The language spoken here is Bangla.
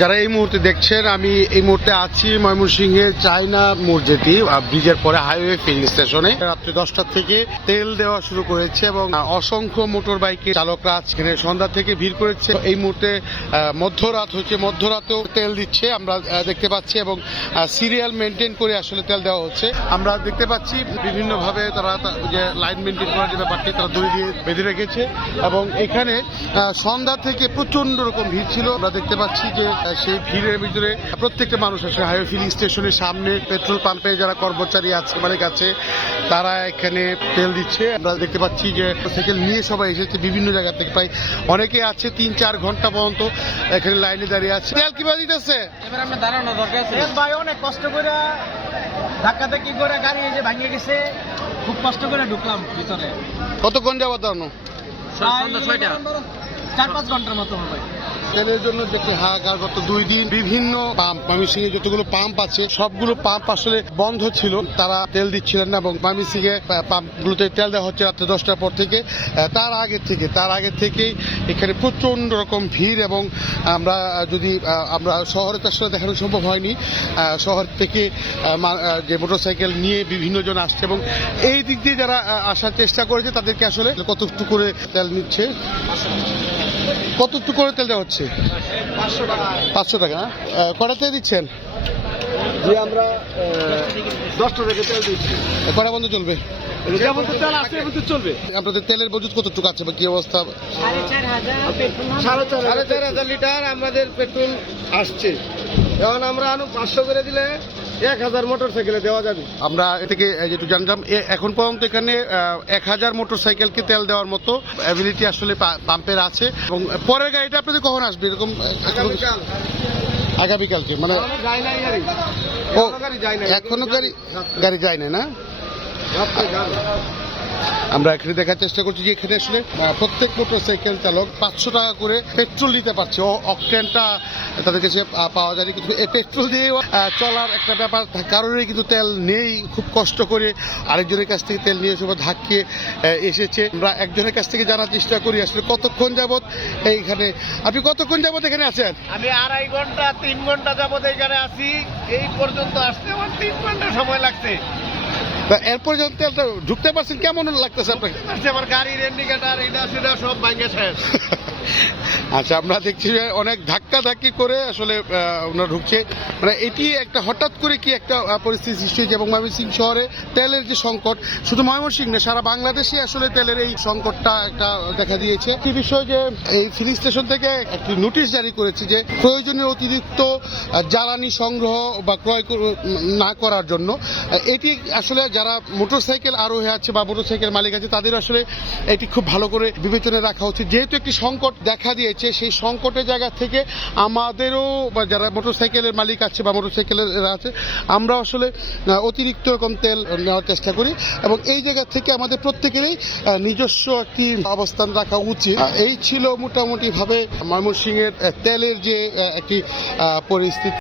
যারা এই মুহূর্তে দেখছেন, আমি এই মুহূর্তে আছি ময়মনসিংহের চায়না মসজিদে ব্রিজের পরে হাইওয়ে ফিলিং স্টেশনে। রাত্রি 10টা থেকে তেল দেওয়া শুরু করেছে এবং অসংখ্য মোটর বাইকের চালকরা আজকে সন্ধ্যা থেকে ভিড় করেছে। এই মুহূর্তে মধ্যরাত হচ্ছে, মধ্যরাতেও তেল দিচ্ছে আমরা দেখতে পাচ্ছি এবং সিরিয়াল মেনটেন করে আসলে তেল দেওয়া হচ্ছে। আমরা দেখতে পাচ্ছি বিভিন্নভাবে তারা যে লাইন মেনটেন করার যে ব্যাপারটি তারা দড়ি দিয়ে বেঁধে রেখেছে এবং এখানে সন্ধ্যা থেকে প্রচন্ড রকম ভিড় ছিল। আমরা দেখতে পাচ্ছি যে সেই ভিড়ের ভিতরে প্রত্যেকটা মানুষ আসলে হাইওয়ে ফিলিং স্টেশনের সামনে পেট্রোল পাম্পে যারা কর্মচারী আছে মালিক আছে তারা এখানে তেল দিচ্ছে। আমরা দেখতে পাচ্ছি যে সাইকেল নিয়ে সবাই এসেছে বিভিন্ন জায়গা থেকে, প্রায় অনেকে আছে 3-4 ঘন্টা পর্যন্ত এখানে লাইনে দাঁড়িয়ে আছে। তেল কিভাবে দিতেছে এবার আমরা দাঁড়ানো দরকার আছে ভাই, অনেক কষ্ট করে ধাক্কা ধাক্কি করে গাড়ি এই যে ভাঙিয়ে গেছে, খুব কষ্ট করে ঢুকলাম ভিতরে। কতক্ষণ যাবো দাঁড়ানো? সন্ধ্যা 6টা, 4-5 ঘন্টার মতো হবে। তেলের জন্য দেখতে হাহাকার গত 2 দিন বিভিন্ন পাম্প, ময়মনসিংহে যতগুলো পাম্প আছে সবগুলো পাম্প আসলে বন্ধ ছিল, তারা তেল দিচ্ছিলেন না এবং ময়মনসিংহে পাম্পগুলোতে তেল দেওয়া হচ্ছে রাত্রে 10টার পর থেকে। তার আগে থেকেই এখানে প্রচন্ড রকম ভিড় এবং আমরা শহরে তো আসলে দেখানো সম্ভব হয়নি। শহর থেকে যে মোটরসাইকেল নিয়ে বিভিন্ন জন আসছে এবং এই দিক দিয়ে যারা আসার চেষ্টা করেছে তাদেরকে আসলে কতটুকু করে তেল নিচ্ছে, কতটুকু করে তেল দেওয়া হচ্ছে? 500 টাকা। কটাতে দিচ্ছেন? যে আমরা 10টা থেকে তেল দিচ্ছি। কটা বন্ধ চলবে? তেল আছে চলবে। আপনাদের তেলের মজুদ কতটুকু আছে বা কি অবস্থা? 4,500 লিটার আমাদের পেট্রোল আসছে। এখন আমরা 500 করে দিলে 1000 মোটরসাইকেলে দেওয়া যাবে। আমরা এটাকে যেটু জানলাম এখন পর্যন্ত এখানে 1000 মোটরসাইকেলকে তেল দেওয়ার মতো অ্যাবিলিটি আসলে পাম্পের আছে এবং পরের গাড়িটা আপনাদের কখন আসবে এরকম? আগামীকালকে মানে এখনো গাড়ি যায় না। আমরা এখানে দেখার চেষ্টা করছি যে এখানে আসলে প্রত্যেক মোটরসাইকেল চালক 500 টাকা করে পেট্রোল দিতে পারছে। অকটেনটা তাদের কাছে পাওয়া যায়নি, কিন্তু এই পেট্রোল দিয়ে চলার একটা ব্যাপার। কারোরই কিন্তু তেল নেই, খুব কষ্ট করে আরেকজনের কাছ থেকে তেল নিয়ে এসে ধাক্কিয়ে এসেছে। আমরা একজনের কাছ থেকে জানার চেষ্টা করি আসলে কতক্ষণ যাবত এইখানে। আপনি কতক্ষণ যাবত এখানে আছেন? আমি 2.5 ঘন্টা 3 ঘন্টা যাবত এখানে আছি। এই পর্যন্ত আসতে আমার 3 ঘন্টা সময় লাগছে। এরপর যখন তেলটা ঢুকতে পারছেন কেমন লাগতেছে আপনাকে? আমার গাড়ির ইন্ডিকেটার এটা সেটা সব ভাঙে শেষ। আচ্ছা, আমরা দেখছি যে অনেক ধাক্কা ধাক্কি করে আসলে ওনারা ঢুকছে। মানে এটি একটা হঠাৎ করে কি একটা পরিস্থিতি সৃষ্টি হয়েছে এবং ময়মনসিংহ শহরে তেলের যে সংকট, শুধু ময়মনসিংহ না সারা বাংলাদেশে আসলে তেলের এই সংকটটা একটা দেখা দিয়েছে। একটি বিষয় যে এই ফিলিং স্টেশন থেকে একটি নোটিশ জারি করেছে যে প্রয়োজনীয় অতিরিক্ত জ্বালানি সংগ্রহ বা ক্রয় না করার জন্য। এটি আসলে যারা মোটরসাইকেল আরোহী আছে বা মোটরসাইকেল মালিক আছে তাদের আসলে এটি খুব ভালো করে বিবেচনায় রাখা উচিত। যেহেতু একটি সংকট দেখা দিয়েছে, সেই সংকটের জায়গা থেকে আমাদেরও বা যারা মোটরসাইকেলের মালিক আছে বা মোটরসাইকেলের আছে আমরা আসলে অতিরিক্ত রকম তেল নেওয়ার চেষ্টা করি এবং এই জায়গা থেকে আমাদের প্রত্যেকেরই নিজস্ব একটি অবস্থান রাখা উচিত। এই ছিল মোটামুটি ভাবে ময়মনসিংহের তেলের যে একটি পরিস্থিতি।